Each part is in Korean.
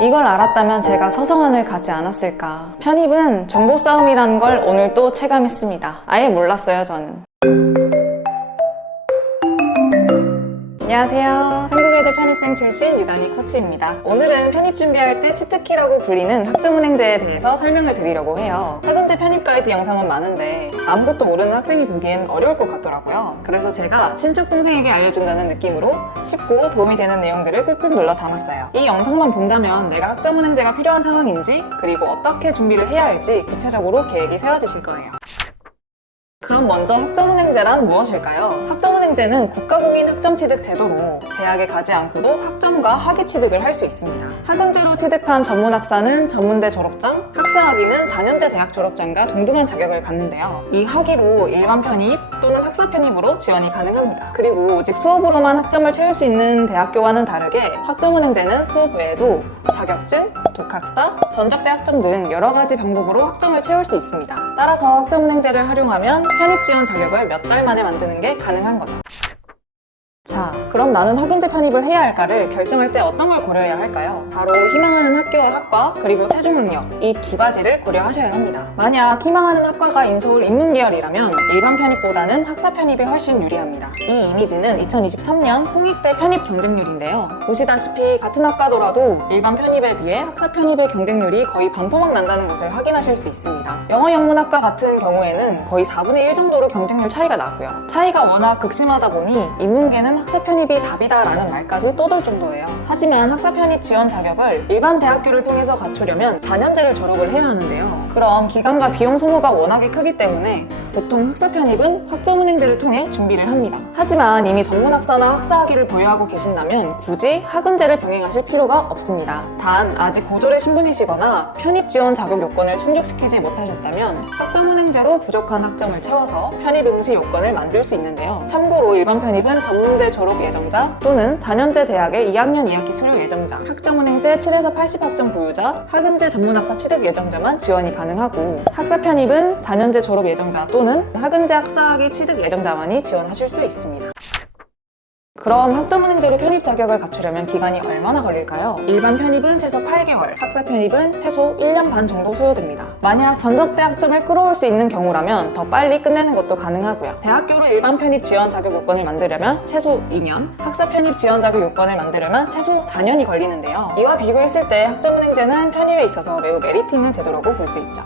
이걸 알았다면 제가 서성원을 가지 않았을까. 편입은 정보 싸움이라는 걸 오늘 또 체감했습니다. 아예 몰랐어요, 저는. 안녕하세요. 한국외대 편입생 출신 유단희 코치입니다. 오늘은 편입 준비할 때 치트키라고 불리는 학점은행제에 대해서 설명을 드리려고 해요. 학은제 편입 가이드 영상은 많은데 아무것도 모르는 학생이 보기엔 어려울 것 같더라고요. 그래서 제가 친척 동생에게 알려준다는 느낌으로 쉽고 도움이 되는 내용들을 꾹꾹 눌러 담았어요. 이 영상만 본다면 내가 학점은행제가 필요한 상황인지, 그리고 어떻게 준비를 해야 할지 구체적으로 계획이 세워지실 거예요. 그럼 먼저 학점은행제란 무엇일까요? 학점은행제는 국가공인 학점취득 제도로 대학에 가지 않고도 학점과 학위 취득을 할 수 있습니다. 학은제로 취득한 전문학사는 전문대 졸업장, 학사학위는 4년제 대학 졸업장과 동등한 자격을 갖는데요. 이 학위로 일반 편입 또는 학사 편입으로 지원이 가능합니다. 그리고 오직 수업으로만 학점을 채울 수 있는 대학교와는 다르게 학점은행제는 수업 외에도 자격증, 독학사, 전적대 학점 등 여러 가지 방법으로 학점을 채울 수 있습니다. 따라서 학점은행제를 활용하면 편입 지원 자격을 몇 달 만에 만드는 게 가능한 거죠. 자, 그럼 나는 학은제 편입을 해야 할까를 결정할 때 어떤 걸 고려해야 할까요? 바로 희망하는 학교와 학과, 그리고 최종 학력, 이 두 가지를 고려하셔야 합니다. 만약 희망하는 학과가 인서울 인문계열이라면 일반 편입보다는 학사 편입이 훨씬 유리합니다. 이 이미지는 2023년 홍익대 편입 경쟁률인데요. 보시다시피 같은 학과더라도 일반 편입에 비해 학사 편입의 경쟁률이 거의 반토막 난다는 것을 확인하실 수 있습니다. 영어영문학과 같은 경우에는 거의 4분의 1 정도로 경쟁률 차이가 나고요. 차이가 워낙 극심하다 보니 인문계는 학사 편입이 답이다라는 말까지 떠돌 정도예요. 하지만 학사 편입 지원 자격을 일반 대학교를 통해서 갖추려면 4년제를 졸업을 해야 하는데요. 그럼 기간과 비용 소모가 워낙에 크기 때문에 보통 학사 편입은 학점은행제를 통해 준비를 합니다. 하지만 이미 전문학사나 학사학위를 보유하고 계신다면 굳이 학은제를 병행하실 필요가 없습니다. 단 아직 고졸의 신분이시거나 편입 지원 자격 요건을 충족시키지 못하셨다면 학점은행제로 부족한 학점을 채워서 편입 응시 요건을 만들 수 있는데요. 참고로 일반 편입은 전문대 졸업 예정자 또는 4년제 대학의 2학년 2학기 수료 예정자, 학점은행제 7에서 80학점 보유자, 학은제 전문학사 취득 예정자만 지원이 가능하고, 학사 편입은 4년제 졸업 예정자 또는 학은제 학사학위 취득 예정자만이 지원하실 수 있습니다. 그럼 학점은행제로 편입 자격을 갖추려면 기간이 얼마나 걸릴까요? 일반 편입은 최소 8개월, 학사 편입은 최소 1년 반 정도 소요됩니다. 만약 전적대 학점을 끌어올 수 있는 경우라면 더 빨리 끝내는 것도 가능하고요. 대학교로 일반 편입 지원 자격 요건을 만들려면 최소 2년, 학사 편입 지원 자격 요건을 만들려면 최소 4년이 걸리는데요. 이와 비교했을 때 학점은행제는 편입에 있어서 매우 메리트 있는 제도라고 볼 수 있죠.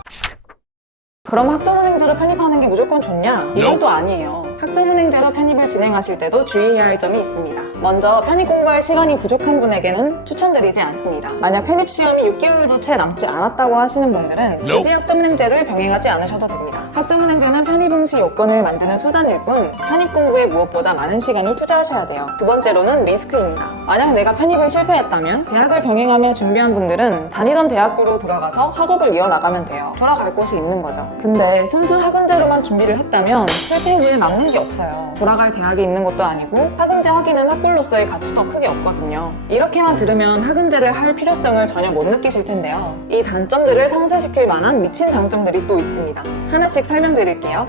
그럼 학점은행제로 편입하는 게 무조건 좋냐? 이건 또 아니에요. 학점은행제로 편입을 진행하실 때도 주의해야 할 점이 있습니다. 먼저 편입 공부할 시간이 부족한 분에게는 추천드리지 않습니다. 만약 편입 시험이 6개월도 채 남지 않았다고 하시는 분들은 굳이 학점은행제를 병행하지 않으셔도 됩니다. 학점은행제는 편입 응시 요건을 만드는 수단일 뿐 편입 공부에 무엇보다 많은 시간을 투자하셔야 돼요. 두 번째로는 리스크입니다. 만약 내가 편입을 실패했다면 대학을 병행하며 준비한 분들은 다니던 대학교로 돌아가서 학업을 이어나가면 돼요. 돌아갈 곳이 있는 거죠. 근데 순수 학은제로만 준비를 했다면 실패 후에 남는 게 없어요. 돌아갈 대학이 있는 것도 아니고 학은제 학위는 학벌로서의 가치도 크게 없거든요. 이렇게만 들으면 학은제를 할 필요성을 전혀 못 느끼실 텐데요. 이 단점들을 상쇄시킬 만한 미친 장점들이 또 있습니다. 하나씩 설명드릴게요.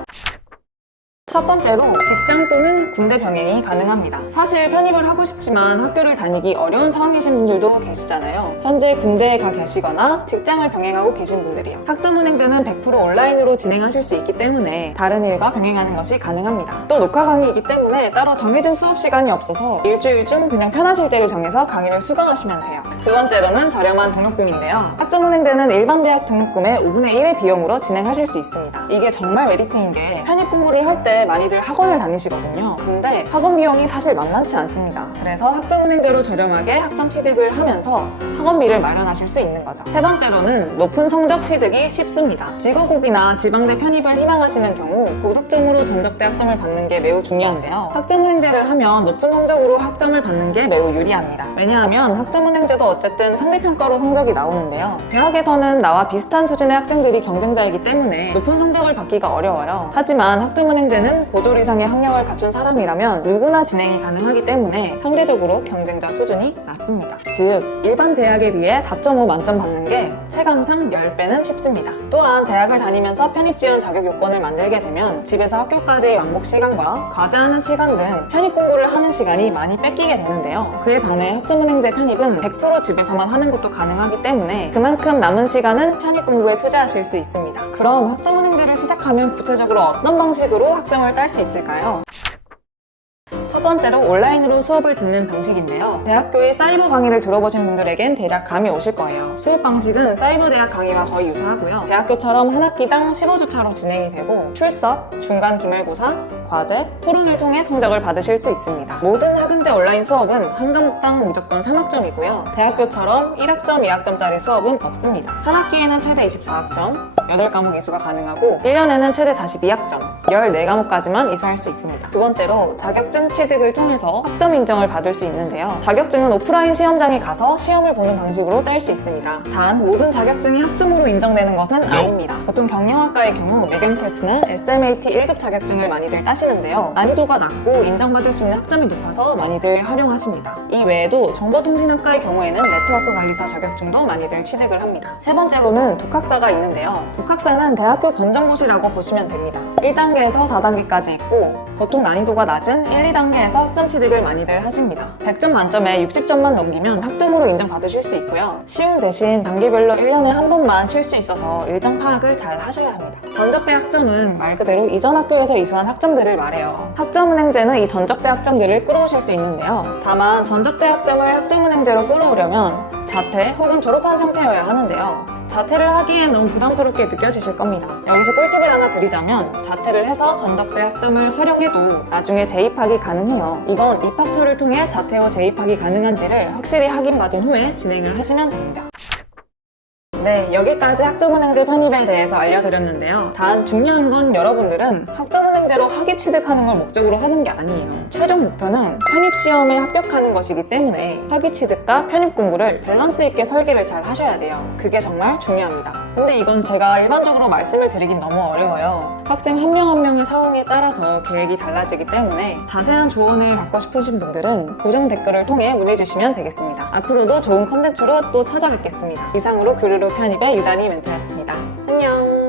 첫 번째로 직장 또는 군대 병행이 가능합니다. 사실 편입을 하고 싶지만 학교를 다니기 어려운 상황이신 분들도 계시잖아요. 현재 군대에 가 계시거나 직장을 병행하고 계신 분들이요. 학점은행제는 100% 온라인으로 진행하실 수 있기 때문에 다른 일과 병행하는 것이 가능합니다. 또 녹화 강의이기 때문에 따로 정해진 수업 시간이 없어서 일주일 중 그냥 편하실 때를 정해서 강의를 수강하시면 돼요. 두 번째로는 저렴한 등록금인데요. 학점은행제는 일반 대학 등록금의 5분의 1의 비용으로 진행하실 수 있습니다. 이게 정말 메리트인 게 편입 공부를 할 때 많이들 학원을 다니시거든요. 근데 학원 비용이 사실 만만치 않습니다. 그래서 학점은행제로 저렴하게 학점 취득을 하면서 학원비를 마련하실 수 있는 거죠. 세 번째로는 높은 성적 취득이 쉽습니다. 지거국이나 지방대 편입을 희망하시는 경우 고득점으로 전적대 학점을 받는 게 매우 중요한데요. 학점은행제를 하면 높은 성적으로 학점을 받는 게 매우 유리합니다. 왜냐하면 학점은행제도 어쨌든 상대평가로 성적이 나오는데요. 대학에서는 나와 비슷한 수준의 학생들이 경쟁자이기 때문에 높은 성적을 받기가 어려워요. 하지만 학점은행제는 또는 고졸 이상의 학력을 갖춘 사람이라면 누구나 진행이 가능하기 때문에 상대적으로 경쟁자 수준이 낮습니다. 즉, 일반 대학에 비해 4.5 만점 받는 게 체감상 10배는 쉽습니다. 또한 대학을 다니면서 편입지원 자격 요건을 만들게 되면 집에서 학교까지의 왕복 시간과 과제하는 시간 등 편입 공부를 하는 시간이 많이 뺏기게 되는데요. 그에 반해 학점은행제 편입은 100% 집에서만 하는 것도 가능하기 때문에 그만큼 남은 시간은 편입 공부에 투자하실 수 있습니다. 그럼 학점은행제를 시작하면 구체적으로 어떤 방식으로 학점을 딸 수 있을까요? 첫 번째로 온라인으로 수업을 듣는 방식인데요. 대학교의 사이버 강의를 들어보신 분들에겐 대략 감이 오실 거예요. 수업 방식은 사이버 대학 강의와 거의 유사하고요. 대학교처럼 한 학기당 15주차로 진행이 되고 출석, 중간 기말고사, 과제, 토론을 통해 성적을 받으실 수 있습니다. 모든 학은제 온라인 수업은 한 과목당 무조건 3학점이고요. 대학교처럼 1학점, 2학점짜리 수업은 없습니다. 한 학기에는 최대 24학점, 8과목 이수가 가능하고 1년에는 최대 42학점, 14과목까지만 이수할 수 있습니다. 두 번째로 자격증 취득을 통해서 학점 인정을 받을 수 있는데요. 자격증은 오프라인 시험장에 가서 시험을 보는 방식으로 딸 수 있습니다. 단 모든 자격증이 학점으로 인정되는 것은 아닙니다. 보통 경영학과의 경우 매경테스나 SMAT 1급 자격증을 많이들 따시는데요. 난이도가 낮고 인정받을 수 있는 학점이 높아서 많이들 활용하십니다. 이 외에도 정보통신학과의 경우에는 네트워크 관리사 자격증도 많이들 취득을 합니다. 세 번째로는 독학사가 있는데요. 독학사는 대학교 검정고시라고 보시면 됩니다. 1단계에서 4단계까지 있고 보통 난이도가 낮은 1, 2단계에서 학점 취득을 많이들 하십니다. 100점 만점에 60점만 넘기면 학점으로 인정받으실 수 있고요. 시험 대신 단계별로 1년에 한 번만 칠 수 있어서 일정 파악을 잘 하셔야 합니다. 전적대 학점은 말 그대로 이전 학교에서 이수한 학점들을 말해요. 학점은행제는 이 전적대 학점들을 끌어오실 수 있는데요. 다만 전적대 학점을 학점은행제로 끌어오려면 자퇴 혹은 졸업한 상태여야 하는데요. 자퇴를 하기엔 너무 부담스럽게 느껴지실 겁니다. 여기서 꿀팁을 하나 드리자면 자퇴를 해서 전덕대 학점을 활용해도 나중에 재입학이 가능해요. 이건 입학처를 통해 자퇴 후 재입학이 가능한지를 확실히 확인받은 후에 진행을 하시면 됩니다. 네, 여기까지 학점은행제 편입에 대해서 알려드렸는데요. 단 중요한 건 여러분들은 학점은행제로 학위 취득하는 걸 목적으로 하는 게 아니에요. 최종 목표는 편입시험에 합격하는 것이기 때문에 학위 취득과 편입 공부를 밸런스 있게 설계를 잘 하셔야 돼요. 그게 정말 중요합니다. 근데 이건 제가 일반적으로 말씀을 드리긴 너무 어려워요. 학생 한 명 한 명의 상황에 따라서 계획이 달라지기 때문에 자세한 조언을 받고 싶으신 분들은 고정 댓글을 통해 문의 주시면 되겠습니다. 앞으로도 좋은 컨텐츠로 또 찾아뵙겠습니다. 이상으로 교류로 편입의 유단희 멘토였습니다. 안녕!